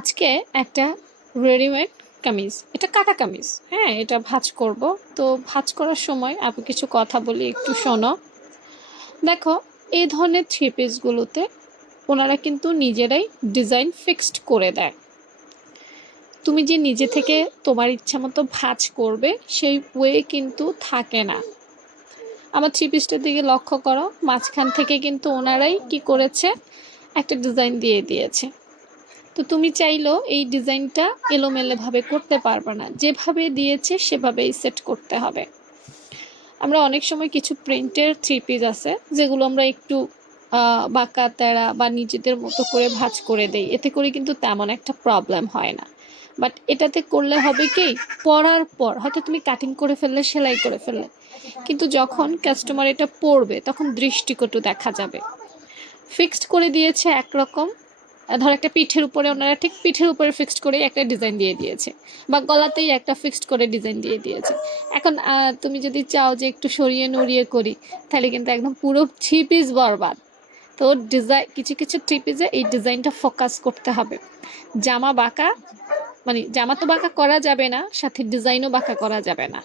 আজকে একটা রেডিমেড কামিজ, এটা কাটা কামিজ, হ্যাঁ, এটা ভাঁজ করব। তো ভাঁজ করার সময় আপু কিছু কথা বলি, একটু শোনো। দেখো, এই ধরনের থ্রি পিসগুলোতে ওনারা কিন্তু নিজেরাই ডিজাইন ফিক্সড করে দেয়। তুমি যে নিজে থেকে তোমার ইচ্ছা মতো ভাঁজ করবে সেই ওয়ে কিন্তু থাকে না। আমার থ্রি পিসটার দিকে লক্ষ্য করো, মাঝখান থেকে কিন্তু ওনারাই কি করেছে, একটা ডিজাইন দিয়ে দিয়েছে। তো তুমি চাইলেও এই ডিজাইনটা এলোমেলোভাবে করতে পারবে না, যেভাবে দিয়েছে সেভাবেই সেট করতে হবে। আমরা অনেক সময় কিছু প্রিন্টের থ্রি পিস আছে যেগুলো আমরা একটু বাঁকা তেরা বা নিজেদের মতো করে ভাঁজ করে দেই, এতে করে কিন্তু তেমন একটা প্রবলেম হয় না। বাট এটাতে করলে হবে কি, পরার পর হয়তো তুমি কাটিং করে ফেললে, সেলাই করে ফেললে, কিন্তু যখন কাস্টমার এটা পরবে তখন দৃষ্টিকটু দেখা যাবে। ফিক্সড করে দিয়েছে একরকম, ধর একটা পিঠের উপরে ওনারা ঠিক পিঠের উপরে ফিক্সড করে একটা ডিজাইন দিয়ে দিয়েছে, বা গলাতেই একটা ফিক্সড করে ডিজাইন দিয়ে দিয়েছে। এখন তুমি যদি চাও যে একটু সরিয়ে নড়িয়ে করি, তাহলে কিন্তু একদম পুরো থ্রি পিস বরবাদ। তো ডিজাইন, কিছু কিছু থ্রি পিসে এই ডিজাইনটা ফোকাস করতে হবে। জামা বাঁকা, মানে জামা তো বাঁকা করা যাবে না, সাথে ডিজাইনও বাঁকা করা যাবে না।